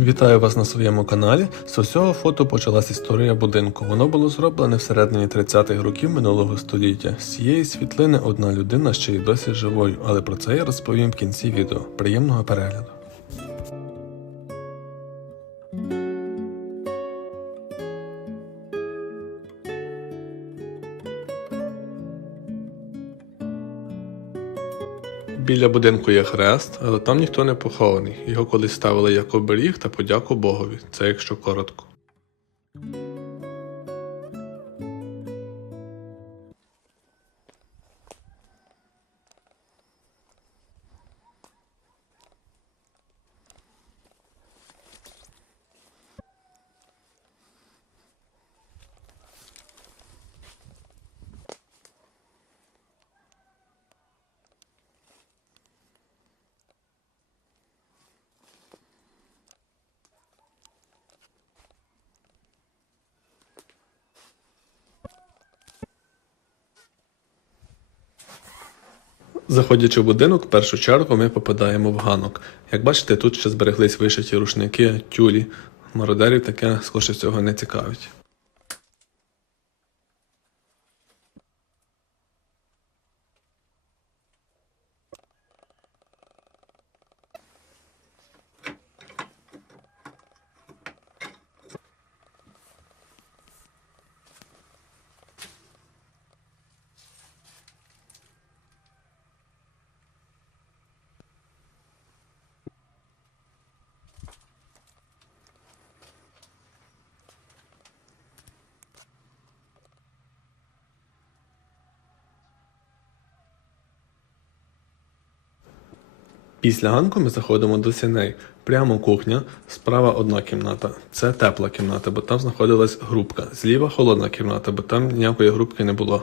Вітаю вас на своєму каналі. З цього фото почалась історія будинку. Воно було зроблене всередині 30-х років минулого століття. З цієї світлини одна людина ще й досі живою, але про це я розповім в кінці відео. Приємного перегляду. Біля будинку є хрест, але там ніхто не похований. Його колись ставили як оберіг та подяку Богові. Це якщо коротко. Заходячи в будинок, в першу чергу ми попадаємо в ганок. Як бачите, тут ще збереглись вишиті рушники, тюлі. Мародерів таке, скоріше всього, не цікавить. Після ганку ми заходимо до сіней. Прямо кухня, справа одна кімната. Це тепла кімната, бо там знаходилась грубка. Зліва холодна кімната, бо там ніякої грубки не було.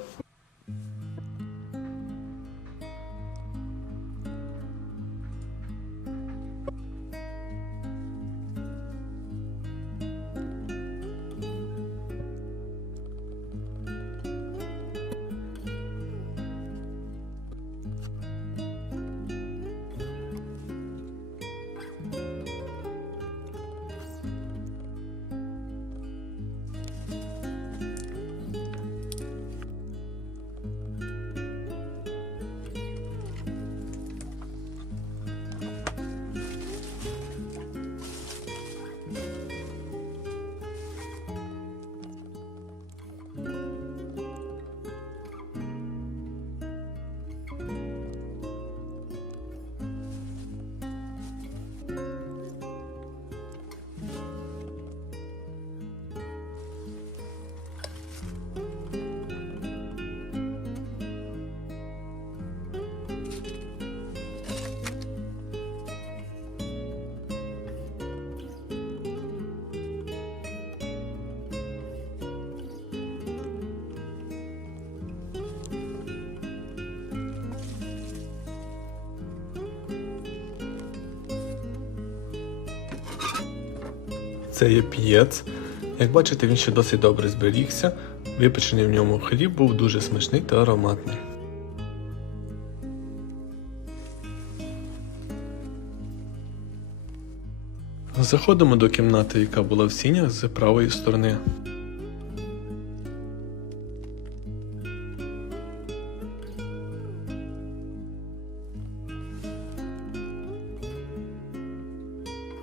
Це є п'єц. Як бачите, він ще досить добре зберігся. Випечений в ньому хліб був дуже смачний та ароматний. Заходимо до кімнати, яка була в сінях з правої сторони.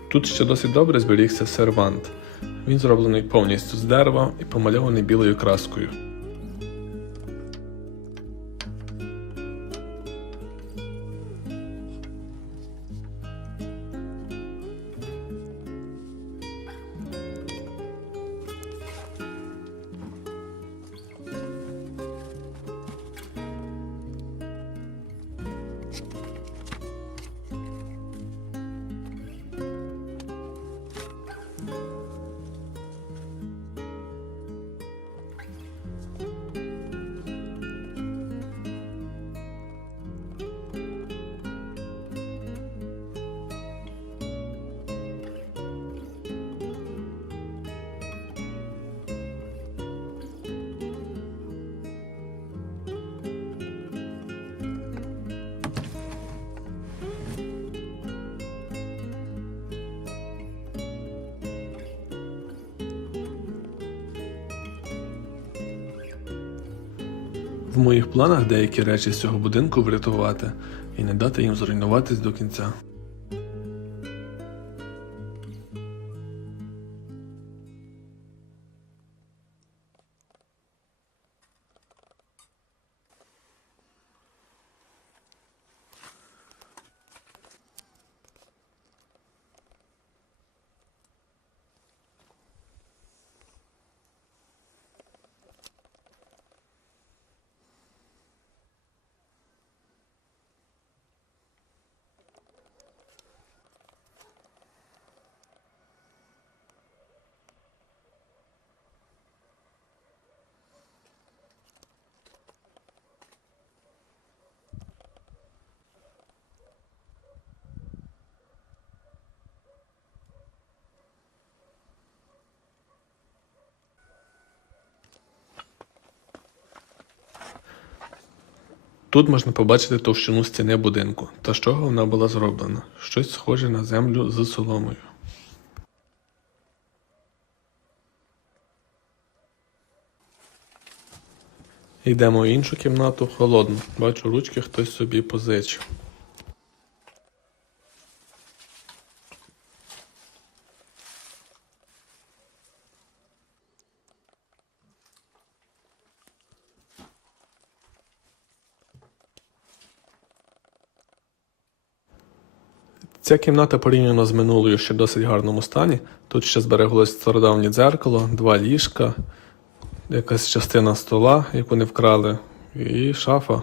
Тут ще досить добре зберігся сервант. Він зроблений повністю з дерева і помальований білою краскою. В моїх планах деякі речі з цього будинку врятувати і не дати їм зруйнуватись до кінця. Тут можна побачити товщину стіни будинку, та з чого вона була зроблена. Щось схоже на землю з соломою. Йдемо в іншу кімнату, холодно. Бачу, ручки хтось собі позичив. Ця кімната порівняно з минулою ще в досить гарному стані. Тут ще збереглось стародавнє дзеркало, 2 ліжка, якась частина стола, яку не вкрали, і шафа.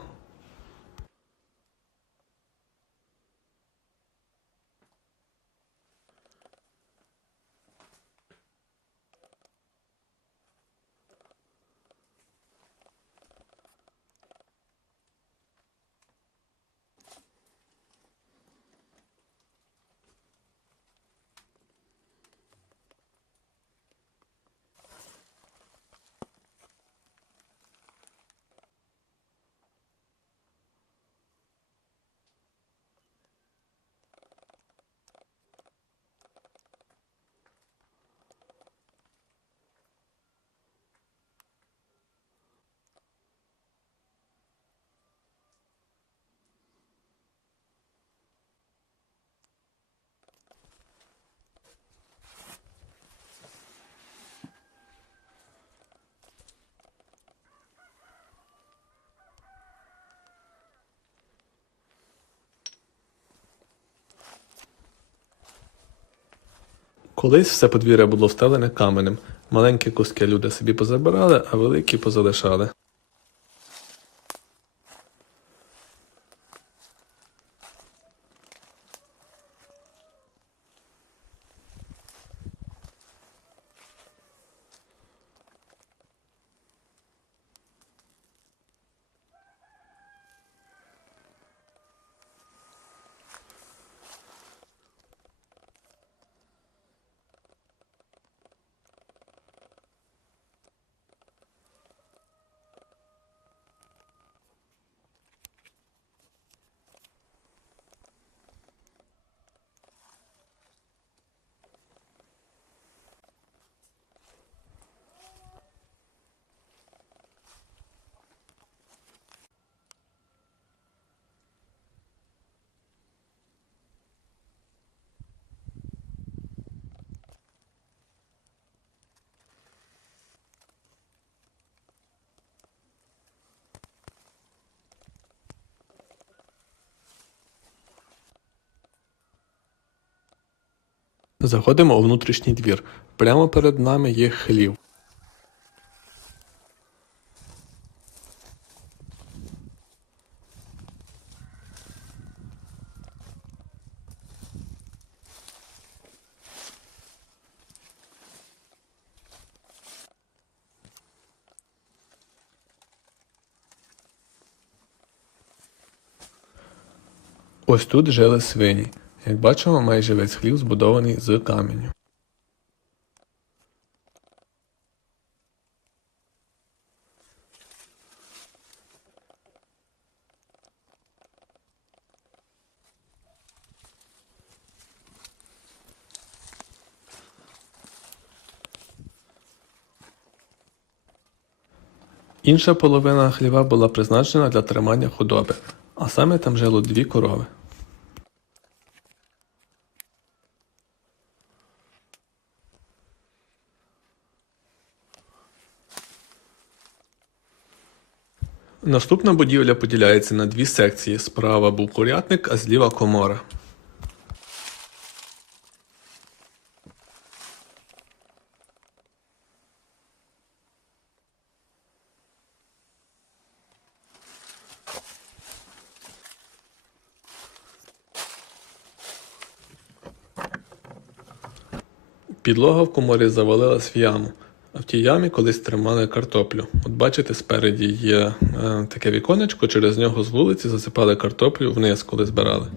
Колись все подвір'я було встелене каменем. Маленькі куски люди собі позабирали, а великі позалишали. Заходимо у внутрішній двір. Прямо перед нами є хлів. Ось тут жили свині. Як бачимо, майже весь хлів збудований з каменю. Інша половина хліва була призначена для тримання худоби, а саме там жило 2 корови. Наступна будівля поділяється на 2 секції. Справа був курятник, а зліва комора. Підлога в коморі завалилась в яму, а в тій ямі колись тримали картоплю. От бачите, спереді є таке віконечко, через нього з вулиці засипали картоплю вниз, коли збирали.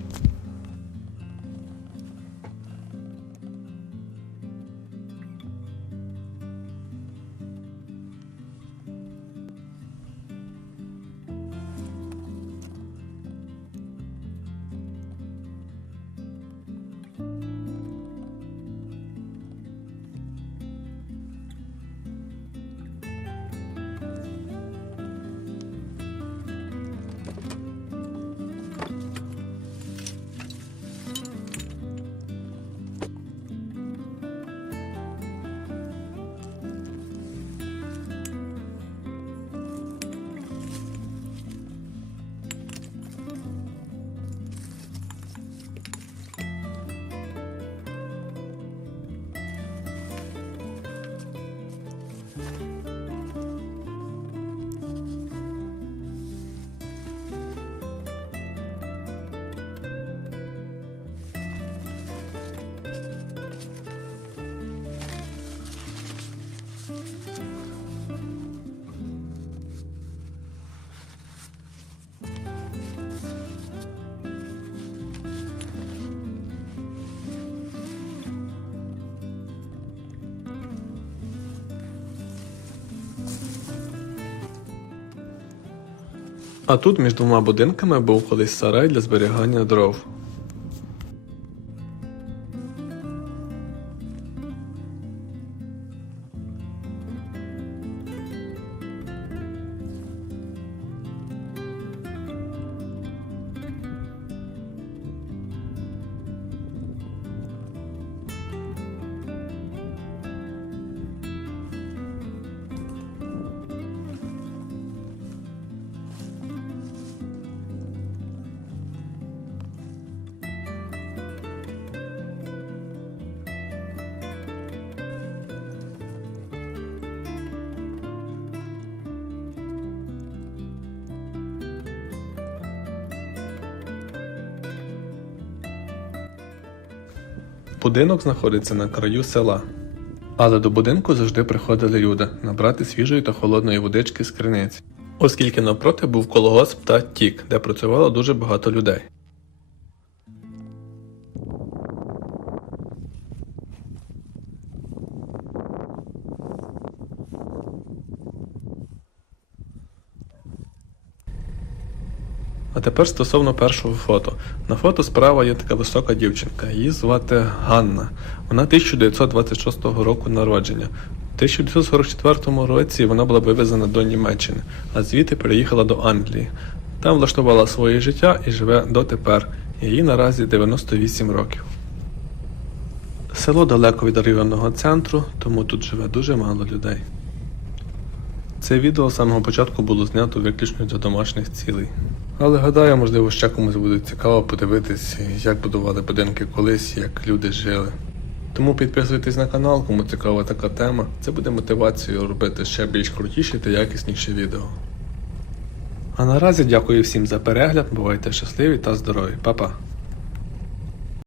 А тут між 2 будинками був колись сарай для зберігання дров. Будинок знаходиться на краю села. Але до будинку завжди приходили люди набрати свіжої та холодної водички з криниці, оскільки навпроти був колгосп та тік, де працювало дуже багато людей. А тепер стосовно першого фото. На фото справа є така висока дівчинка, її звати Ганна. Вона 1926 року народження. У 1944 році вона була вивезена до Німеччини, а звідти переїхала до Англії. Там влаштувала своє життя і живе дотепер. Їй наразі 98 років. Село далеко від районного центру, тому тут живе дуже мало людей. Це відео з самого початку було знято виключно для домашніх цілей. Але гадаю, можливо, ще комусь буде цікаво подивитись, як будували будинки колись, як люди жили. Тому підписуйтесь на канал, кому цікава така тема. Це буде мотивацією робити ще більш крутіші та якісніші відео. А наразі дякую всім за перегляд, бувайте щасливі та здорові. Па-па!